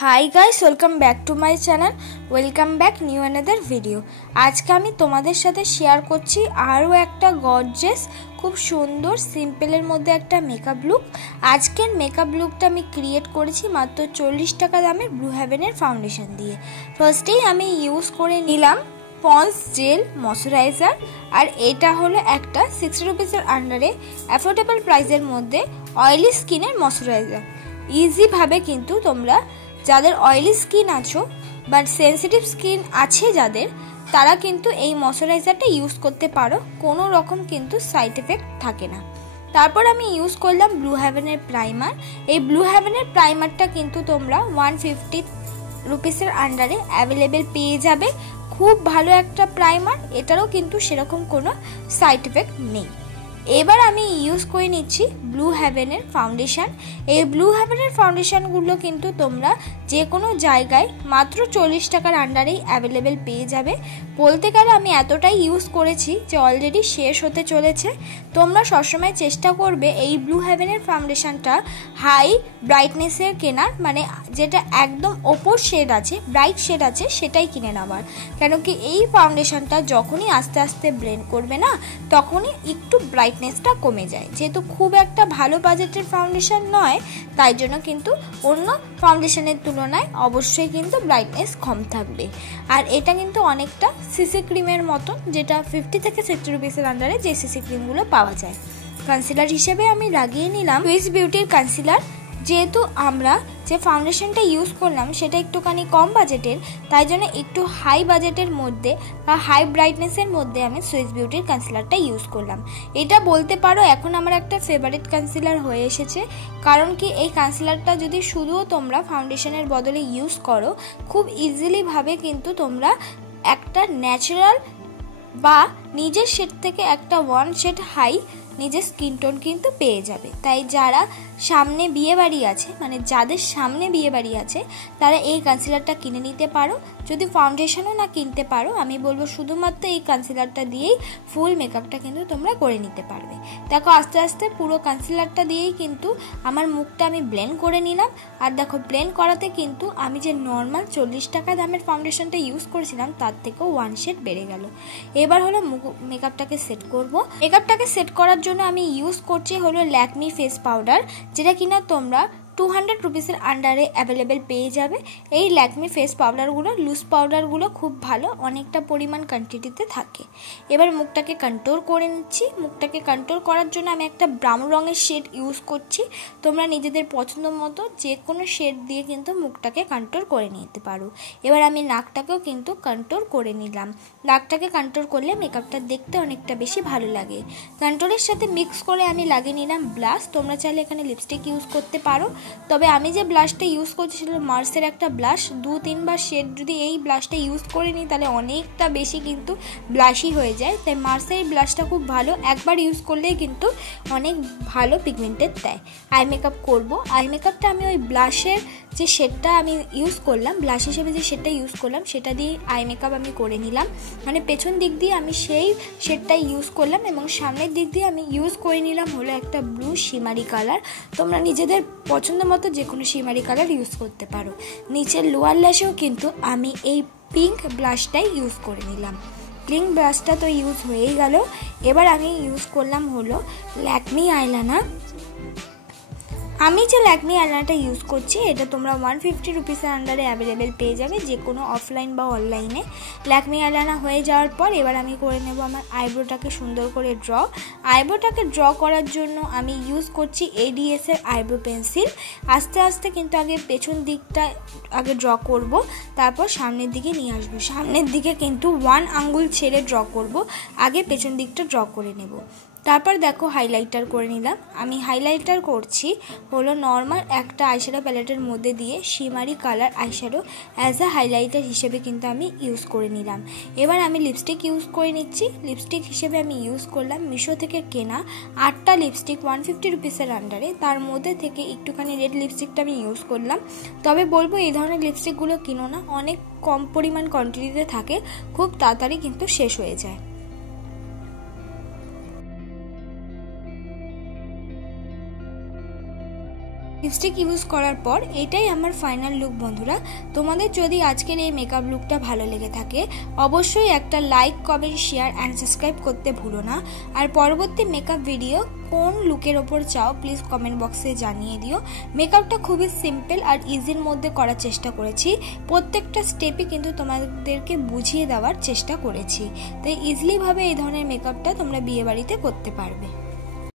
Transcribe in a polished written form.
High guys welcome back to my channel welcome back new another video. आज के आमी तोमादेर साथे शेयर करछि आरो एकटा गॉर्जियास खूब सुंदर सिम्पलेर मध्य एकटा मेकअप लुक। आजकेर मेकअप लुकटा आमी क्रिएट करेछि मात्र 40 टाका दामेर ब्लू हेवेनेर फाउंडेशन दिए। फार्स्टेई आमी यूज करे निलाम पन्स जेल मयश्चाराइजार और एटा हलो एकटा 60 रुपिसের आंडारे अफोर्डेबल प्राइसेर मध्य अयेली स्किनेर मयश्चाराइजार। इजी भावे किन्तु तोमरा যাদের অয়েলি স্কিন আছো বা সেনসিটিভ স্কিন আছে যাদের তারা কিন্তু এই ময়শ্চারাইজারটা ইউজ করতে পারো, কোনো রকম কিন্তু সাইড এফেক্ট থাকে না। তারপর আমি ইউজ করলাম ব্লু হেভেনের প্রাইমার। এই ব্লু হেভেনের প্রাইমারটা কিন্তু তোমরা 150 রুপিসের আন্ডারে অ্যাভেলেবেল পেয়ে যাবে। খুব ভালো একটা প্রাইমার, এটারও কিন্তু সেরকম কোনো সাইড এফেক্ট নেই। এবার আমি ইউজ করে নিচ্ছি ব্লু হেভেনের ফাউন্ডেশন। এই ব্লু হেভেনের ফাউন্ডেশনগুলো কিন্তু তোমরা যে কোনো জায়গায় মাত্র 40 টাকার আন্ডারেই অ্যাভেলেবেল পেয়ে যাবে। বলতে গেলে আমি এতটাই ইউজ করেছি যে অলরেডি শেষ হতে চলেছে। তোমরা সবসময় চেষ্টা করবে এই ব্লু হেভেনের ফাউন্ডেশনটা হাই ব্রাইটনেসের কেনার, মানে যেটা একদম ওপর শেড আছে, ব্রাইট শেড আছে, সেটাই কিনে নেওয়ার। কেন কি এই ফাউন্ডেশনটা যখনই আস্তে আস্তে ব্লেন্ড করবে না তখনই একটু ব্রাইটনেসটা কমে যায়। যেহেতু খুব একটা ভালো বাজেটের ফাউন্ডেশন নয়, তাই জন্য কিন্তু অন্য ফাউন্ডেশনের তুলনায় অবশ্যই কিন্তু ব্রাইটনেস কম থাকবে। আর এটা কিন্তু অনেকটা সিসি ক্রিমের মতন, যেটা 50 থেকে 60 রুপিসের আন্ডারে যে সিসি ক্রিমগুলো পাওয়া যায়। কনসিলার হিসেবে আমি লাগিয়ে নিলাম সুইস বিউটির কনসিলার। যেহেতু আমরা যে ফাউন্ডেশনটা ইউজ করলাম সেটা একটুখানি কম বাজেটের, তাই জন্য একটু হাই বাজেটের মধ্যে বা হাই ব্রাইটনেসের মধ্যে আমি সুইস বিউটির কনসিলারটা ইউজ করলাম। এটা বলতে পারো এখন আমার একটা ফেভারিট কনসিলার হয়ে এসেছে। কারণ কি এই কনসিলারটা যদি শুধুও তোমরা ফাউন্ডেশনের বদলে ইউজ করো, খুব ইজিলি ভাবে কিন্তু তোমরা একটা ন্যাচারাল বা নিজের শেড থেকে একটা 1 শেড হাই নিজের স্কিন টোন কিন্তু পেয়ে যাবে। তাই যারা সামনে বিয়ে বাড়ি আছে, মানে যাদের সামনে বিয়ে বাড়ি আছে, তারা এই কনসিলারটা কিনে নিতে পারো। যদি ফাউন্ডেশনও না কিনতে পারো, আমি বলবো শুধুমাত্র এই কনসিলারটা দিয়েই ফুল মেকআপটা কিন্তু তোমরা করে নিতে পারবে। দেখো আস্তে আস্তে পুরো কনসিলারটা দিয়েই কিন্তু আমার মুখটা আমি ব্লেন্ড করে নিলাম। আর দেখো ব্লেন্ড করাতে কিন্তু আমি যে নর্মাল 40 টাকা দামের ফাউন্ডেশনটা ইউজ করেছিলাম তার থেকেও 1 শেড বেড়ে গেল। এবার হলো মেকআপটাকে সেট করব। মেকআপটাকে সেট করার জন্য আমি ইউজ করছি হলো ল্যাকমি ফেস পাউডার, যেটা কিনা তোমরা 200 রুপিসের আন্ডারে অ্যাভেলেবেল পেয়ে যাবে। এই ল্যাকমি ফেস পাউডারগুলো, লুজ পাউডারগুলো খুব ভালো, অনেকটা পরিমাণ কোয়ান্টিটিতে থাকে। এবার মুখটাকে কন্ট্রোল করে নিচ্ছি। মুখটাকে কন্ট্রোল করার জন্য আমি একটা ব্রাউন রঙের শেড ইউজ করছি। তোমরা নিজেদের পছন্দ মতো যে কোনো শেড দিয়ে কিন্তু মুখটাকে কন্ট্রোল করে নিতে পারো। এবার আমি নাকটাকেও কিন্তু কন্ট্রোল করে নিলাম। নাকটাকে কন্ট্রোল করলে মেকআপটা দেখতে অনেকটা বেশি ভালো লাগে। কন্ট্রোলের সাথে মিক্স করে আমি লাগিয়ে নিলাম ব্লাশ। তোমরা চাইলে এখানে লিপস্টিক ইউজ করতে পারো, তবে আমি যে ব্লাশটা ইউজ করছি সেটা মার্সের একটা ব্লাশ। 2-3 বার শেড যদি এই ব্লাশটা ইউজ করে নিই তাহলে অনেকটা বেশি কিন্তু ব্লাশি হয়ে যায়। তাই মার্সের এই ব্লাশটা খুব ভালো, একবার ইউজ করলেই কিন্তু অনেক ভালো পিগমেন্টেড দেয়। আই মেকআপ করবো। আই মেকআপটা আমি ওই ব্লাশের যে শেডটা আমি ইউজ করলাম, ব্লাশ হিসেবে যে শেডটা ইউজ করলাম সেটা দিয়ে আই মেকআপ আমি করে নিলাম। মানে পেছন দিক দিয়ে আমি সেই শেডটাই ইউজ করলাম এবং সামনের দিক দিয়ে আমি ইউজ করে নিলাম হলো একটা ব্লু শিমারি কালার। তোমরা নিজেদের পছন্দ মতো যে কোনো শিমারি কালার ইউজ করতে পারো। নিচের লোয়ার ল্যাশেও কিন্তু আমি এই পিঙ্ক ব্লাশটাই ইউজ করে নিলাম। পিঙ্ক ব্লাশটা তো ইউজ হয়েই গেল। এবার আমি ইউজ করলাম হলো ল্যাকমি আইলাইনার। আমি যে ল্যাকমি আইলাইনারটা ইউজ করছি এটা তোমরা 150 রুপিসের আন্ডারে অ্যাভেলেবেল পেয়ে যাবে যে কোনো অফলাইন বা অনলাইনে। ল্যাকমি আইলাইনার হয়ে যাওয়ার পর এবার আমি করে নেব আমার আইব্রোটাকে সুন্দর করে ড্র। আইব্রোটাকে ড্র করার জন্য আমি ইউজ করছি ADS এর আইব্রো পেন্সিল। আস্তে আস্তে কিন্তু আগে পেছন দিকটা আগে ড্র করব, তারপর সামনের দিকে নিয়ে আসবো। সামনের দিকে কিন্তু 1 আঙ্গুল ছেড়ে ড্র করব, আগে পেছন দিকটা ড্র করে নেব। তারপর দেখো হাইলাইটার করে নিলাম। আমি হাইলাইটার করছি হলো নর্মাল একটা আইশ্যাডো প্যালেটের মধ্যে দিয়ে শিমারি colour eyeshadow as a highlighter হিসেবে কিন্তু আমি ইউজ করে নিলাম। এবার আমি লিপস্টিক ইউজ করে নিচ্ছি। লিপস্টিক হিসেবে আমি ইউজ করলাম মিশো থেকে কেনা 8টা লিপস্টিক 150 রুপিসের আন্ডারে। তার মধ্যে থেকে একটুখানি রেড লিপস্টিকটা আমি ইউজ করলাম। তবে বলবো এই ধরনের লিপস্টিকগুলো কিনো না, অনেক কম পরিমাণ কোয়ান্টিটিতে থাকে, খুব তাড়াতাড়ি কিন্তু শেষ হয়ে যায়। লিপস্টিক ইউজ করার পর এটাই আমার ফাইনাল লুক বন্ধুরা। তোমাদের যদি আজকের এই মেকআপ লুকটা ভালো লেগে থাকে অবশ্যই একটা like, comment, share and subscribe করতে ভুলো না। আর পরবর্তী মেকআপ ভিডিও কোন লুকের ওপর চাও প্লিজ কমেন্ট বক্সে জানিয়ে দিও। মেকআপটা খুবই সিম্পল আর ইজির মধ্যে করার চেষ্টা করেছি, প্রত্যেকটা স্টেপই কিন্তু তোমাদেরকে বুঝিয়ে দেওয়ার চেষ্টা করেছি, তাই ইজিলিভাবে এই ধরনের মেকআপটা তোমরা বিয়ে বাড়িতে করতে পারবে।